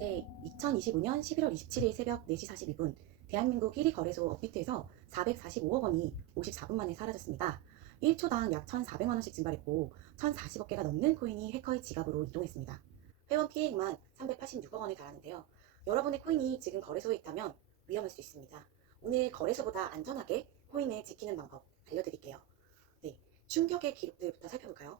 네, 2025년 11월 27일 새벽 4시 42분 대한민국 1위 거래소 업비트에서 445억 원이 54분 만에 사라졌습니다. 1초당 약 1,400만 원씩 증발했고 1,040억 개가 넘는 코인이 해커의 지갑으로 이동했습니다. 회원 피해액만 386억 원에 달하는데요. 여러분의 코인이 지금 거래소에 있다면 위험할 수 있습니다. 오늘 거래소보다 안전하게 코인을 지키는 방법 알려드릴게요. 네, 충격의 기록들부터 살펴볼까요?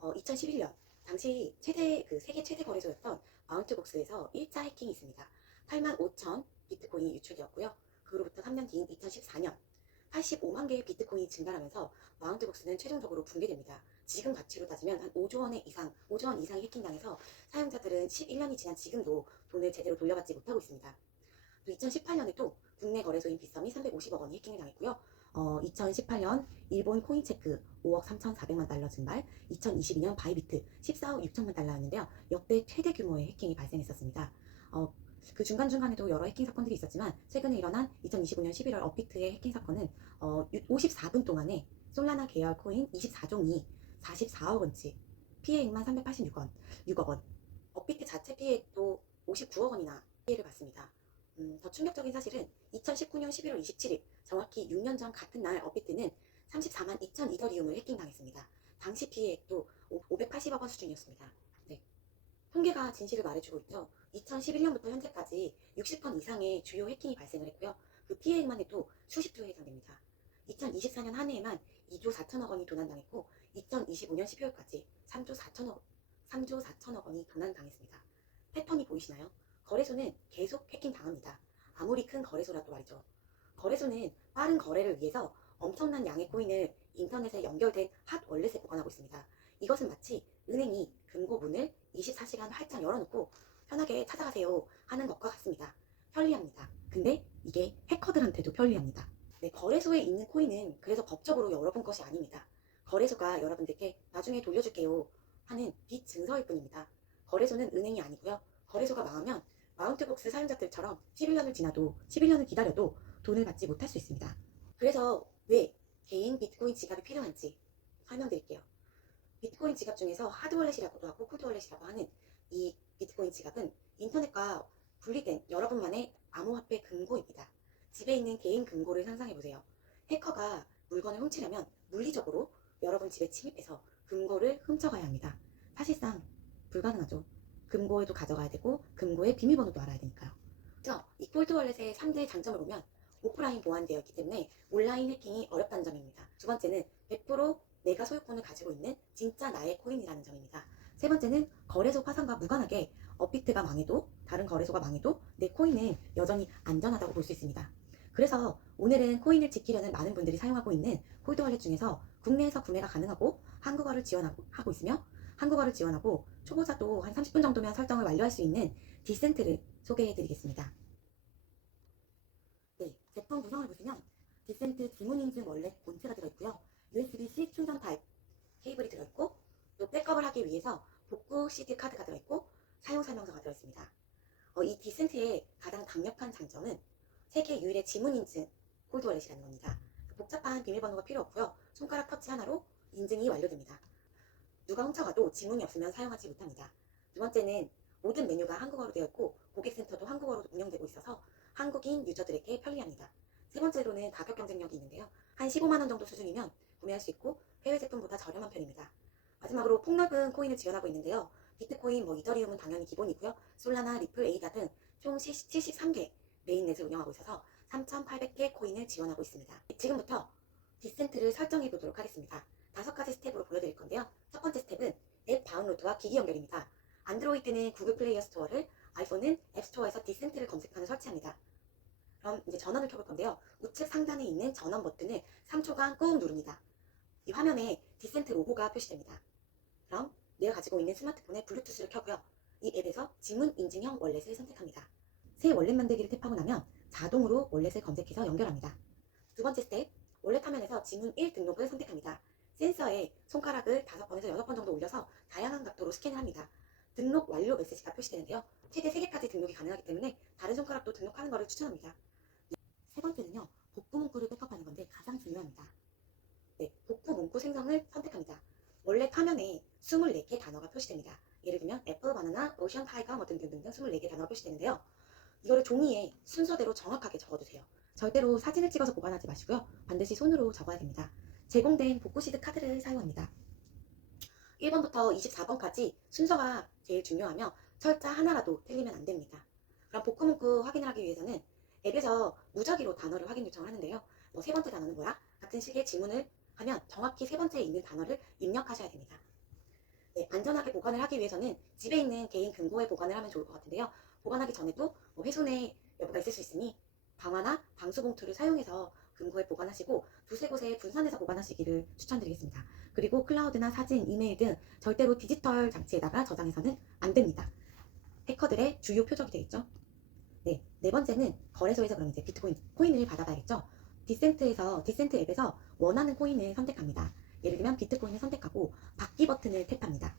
2011년 당시 세계 최대 거래소였던 마운트복스에서 1차 해킹이 있습니다. 8만 5천 비트코인이 유출되었고요. 그로부터 3년 뒤인 2014년 85만 개의 비트코인이 증발하면서 마운트복스는 최종적으로 붕괴됩니다. 지금 가치로 따지면 한 5조 원 이상이 해킹당해서 사용자들은 11년이 지난 지금도 돈을 제대로 돌려받지 못하고 있습니다. 또 2018년에도 국내 거래소인 빗썸이 350억 원이 해킹을 당했고요. 2018년 일본 코인체크 5억 3,400만 달러 증발, 2022년 바이비트 14억 6천만 달러였는데요. 역대 최대 규모의 해킹이 발생했었습니다. 그 중간중간에도 여러 해킹 사건들이 있었지만 최근에 일어난 2025년 11월 업비트의 해킹 사건은 54분 동안에 솔라나 계열 코인 24종이 44억 원치, 피해액만 386억 원, 업비트 자체 피해액도 59억 원이나 피해를 봤습니다. 더 충격적인 사실은 2019년 11월 27일 정확히 6년 전 같은 날 업비트는 34만 2천 이더리움을 해킹당했습니다. 당시 피해액도 580억 원 수준이었습니다. 네. 통계가 진실을 말해주고 있죠. 2011년부터 현재까지 60건 이상의 주요 해킹이 발생을 했고요. 그 피해액만 해도 수십 조에 해당됩니다. 2024년 한 해에만 2조 4천억 원이 도난당했고 2025년 12월까지 3조 4천억 원이 도난당했습니다. 패턴이 보이시나요? 거래소는 계속 해킹 당합니다. 아무리 큰 거래소라도 말이죠. 거래소는 빠른 거래를 위해서 엄청난 양의 코인을 인터넷에 연결된 핫 월렛에 보관하고 있습니다. 이것은 마치 은행이 금고문을 24시간 활짝 열어놓고 편하게 찾아가세요 하는 것과 같습니다. 편리합니다. 근데 이게 해커들한테도 편리합니다. 네, 거래소에 있는 코인은 그래서 법적으로 여러분 것이 아닙니다. 거래소가 여러분들께 나중에 돌려줄게요 하는 빚 증서일 뿐입니다. 거래소는 은행이 아니고요. 거래소가 망하면 마운트복스 사용자들처럼 11년을 기다려도 돈을 받지 못할 수 있습니다. 그래서 왜 개인 비트코인 지갑이 필요한지 설명드릴게요. 비트코인 지갑 중에서 하드월렛이라고도 하고 콜드월렛이라고 하는 이 비트코인 지갑은 인터넷과 분리된 여러분만의 암호화폐 금고입니다. 집에 있는 개인 금고를 상상해보세요. 해커가 물건을 훔치려면 물리적으로 여러분 집에 침입해서 금고를 훔쳐가야 합니다. 사실상 불가능하죠. 금고에도 가져가야 되고 금고의 비밀번호도 알아야 되니까요. 그래서 이 콜드월렛의 3대 장점을 보면 오프라인 보안되어 있기 때문에 온라인 해킹이 어렵다는 점입니다. 두 번째는 100% 내가 소유권을 가지고 있는 진짜 나의 코인이라는 점입니다. 세 번째는 거래소 파산과 무관하게 업비트가 망해도 다른 거래소가 망해도 내 코인은 여전히 안전하다고 볼 수 있습니다. 그래서 오늘은 코인을 지키려는 많은 분들이 사용하고 있는 콜드월렛 중에서 국내에서 구매가 가능하고 한국어를 지원하고 있으며 한국어를 지원하고 초보자도 한 30분 정도면 설정을 완료할 수 있는 디센트를 소개해드리겠습니다. 네, 제품 구성을 보시면 디센트 지문 인증 월렛 본체가 들어있고요. USB-C 충전 타입 케이블이 들어있고 또 백업을 하기 위해서 복구 CD 카드가 들어있고 사용 설명서가 들어있습니다. 이 디센트의 가장 강력한 장점은 세계 유일의 지문 인증 콜드월렛이라는 겁니다. 복잡한 비밀번호가 필요 없고요. 손가락 터치 하나로 인증이 완료됩니다. 누가 훔쳐가도 지문이 없으면 사용하지 못합니다. 두 번째는 모든 메뉴가 한국어로 되어 있고 고객센터도 한국어로 운영되고 있어서 한국인 유저들에게 편리합니다. 세 번째로는 가격 경쟁력이 있는데요. 한 15만 원 정도 수준이면 구매할 수 있고 해외 제품보다 저렴한 편입니다. 마지막으로 폭넓은 코인을 지원하고 있는데요. 비트코인, 이더리움은 당연히 기본이고요. 솔라나, 리플, 에이다 등 총 73개 메인넷을 운영하고 있어서 3,800개 코인을 지원하고 있습니다. 지금부터 디센트를 설정해 보도록 하겠습니다. 5가지 스텝으로 보여드릴 건데요. 첫 번째 스텝은 앱 다운로드와 기기 연결입니다. 안드로이드는 구글 플레이어 스토어를, 아이폰은 앱스토어에서 디센트를 검색하는 설치합니다. 그럼 이제 전원을 켜볼 건데요. 우측 상단에 있는 전원 버튼을 3초간 꾹 누릅니다. 이 화면에 디센트 로고가 표시됩니다. 그럼 내가 가지고 있는 스마트폰에 블루투스를 켜고요. 이 앱에서 지문 인증형 월렛을 선택합니다. 새 월렛 만들기를 탭하고 나면 자동으로 월렛을 검색해서 연결합니다. 두 번째 스텝, 월렛 화면에서 지문 1 등록을 선택합니다. 센서에 손가락을 5번에서 6번 정도 올려서 다양한 각도로 스캔을 합니다. 등록 완료 메시지가 표시되는데요. 최대 3개까지 등록이 가능하기 때문에 다른 손가락도 등록하는 것을 추천합니다. 세 번째는요, 복구 문구를 백업하는 건데 가장 중요합니다. 네, 복구 문구 생성을 선택합니다. 원래 화면에 24개 단어가 표시됩니다. 예를 들면 애플, 바나나, 오션, 타이거 뭐 등등등등 24개 단어가 표시되는데요. 이거를 종이에 순서대로 정확하게 적어두세요. 절대로 사진을 찍어서 보관하지 마시고요. 반드시 손으로 적어야 됩니다. 제공된 복구시드 카드를 사용합니다. 1번부터 24번까지 순서가 제일 중요하며 철자 하나라도 틀리면 안 됩니다. 그럼 복구 문구 확인을 하기 위해서는 앱에서 무작위로 단어를 확인 요청을 하는데요. 뭐 세 번째 단어는 뭐야? 같은 식의 질문을 하면 정확히 세 번째에 있는 단어를 입력하셔야 됩니다. 네, 안전하게 보관을 하기 위해서는 집에 있는 개인 금고에 보관을 하면 좋을 것 같은데요. 보관하기 전에도 뭐 훼손의 여부가 있을 수 있으니 방화나 방수봉투를 사용해서 금고에 보관하시고 두세 곳에 분산해서 보관하시기를 추천드리겠습니다. 그리고 클라우드나 사진, 이메일 등 절대로 디지털 장치에다가 저장해서는 안 됩니다. 해커들의 주요 표적이 되겠죠. 네, 네 번째는 거래소에서 그럼 이제 비트코인 코인을 받아봐야겠죠. 디센트 앱에서 원하는 코인을 선택합니다. 예를 들면 비트코인을 선택하고 받기 버튼을 탭합니다.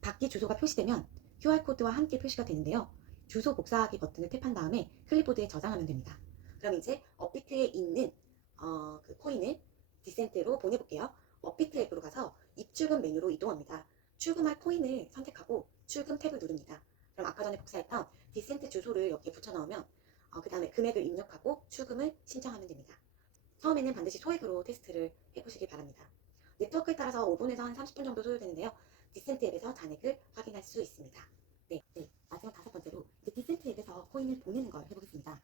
받기 주소가 표시되면 QR코드와 함께 표시가 되는데요. 주소 복사하기 버튼을 탭한 다음에 클립보드에 저장하면 됩니다. 그럼 이제 업비트에 있는 그 코인을 디센트로 보내볼게요. 업비트 앱으로 가서 입출금 메뉴로 이동합니다. 출금할 코인을 선택하고 출금 탭을 누릅니다. 그럼 아까 전에 복사했던 디센트 주소를 여기에 붙여 넣으면 그 다음에 금액을 입력하고 출금을 신청하면 됩니다. 처음에는 반드시 소액으로 테스트를 해보시길 바랍니다. 네트워크에 따라서 5분에서 한 30분 정도 소요되는데요. 디센트 앱에서 잔액을 확인할 수 있습니다. 네, 마지막 다섯 번째로 이제 디센트 앱에서 코인을 보내는 걸 해보겠습니다.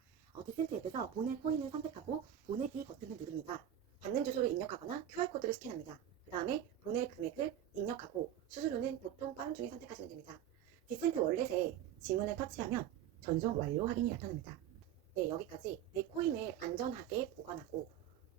디센트 앱에서 보낼 코인을 선택하고 보내기 버튼을 누릅니다. 받는 주소를 입력하거나 QR코드를 스캔합니다. 그 다음에 보낼 금액을 입력하고 수수료는 보통 빠른 중에 선택하시면 됩니다. 디센트 월렛에 지문을 터치하면 전송 완료 확인이 나타납니다. 네, 여기까지 내 코인을 안전하게 보관하고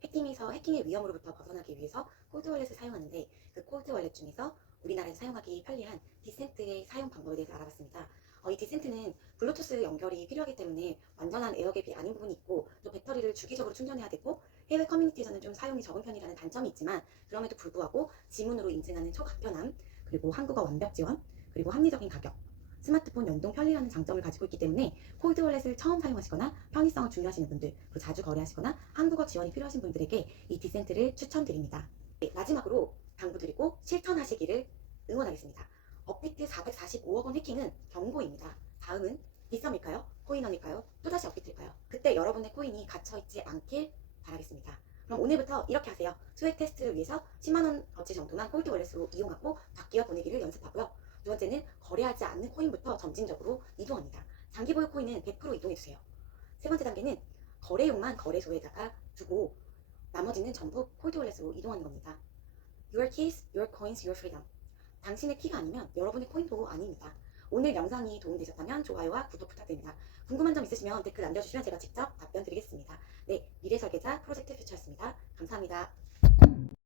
해킹의 위험으로부터 벗어나기 위해서 콜드월렛을 사용하는데 그 콜드월렛 중에서 우리나라에서 사용하기 편리한 디센트의 사용 방법에 대해서 알아봤습니다. 이 디센트는 블루투스 연결이 필요하기 때문에 완전한 에어갭이 아닌 부분이 있고 또 배터리를 주기적으로 충전해야 되고 해외 커뮤니티에서는 좀 사용이 적은 편이라는 단점이 있지만 그럼에도 불구하고 지문으로 인증하는 초간편함 그리고 한국어 완벽 지원 그리고 합리적인 가격 스마트폰 연동 편리라는 장점을 가지고 있기 때문에 콜드월렛을 처음 사용하시거나 편의성을 중요하시는 분들, 또 자주 거래하시거나 한국어 지원이 필요하신 분들에게 이 디센트를 추천드립니다. 네, 마지막으로 당부드리고 실천하시기를 응원하겠습니다. 업비트 445억 원 해킹은 경고입니다. 다음은 비썸일까요? 코인원일까요? 또다시 업비트일까요? 그때 여러분의 코인이 갇혀있지 않길 바라겠습니다. 그럼 오늘부터 이렇게 하세요. 수액 테스트를 위해서 10만원 어치 정도만 콜드월렛으로 이용하고 받기와 보내기를 연습하고요. 두 번째는 거래하지 않는 코인부터 점진적으로 이동합니다. 장기 보유 코인은 100% 이동해주세요. 세 번째 단계는 거래용만 거래소에다가 두고 나머지는 전부 콜드월렛으로 이동하는 겁니다. Your keys, your coins, your freedom. 당신의 키가 아니면 여러분의 코인도 아닙니다. 오늘 영상이 도움되셨다면 좋아요와 구독 부탁드립니다. 궁금한 점 있으시면 댓글 남겨주시면 제가 직접 답변 드리겠습니다. 네, 미래설계자 프로젝트 퓨처였습니다. 감사합니다.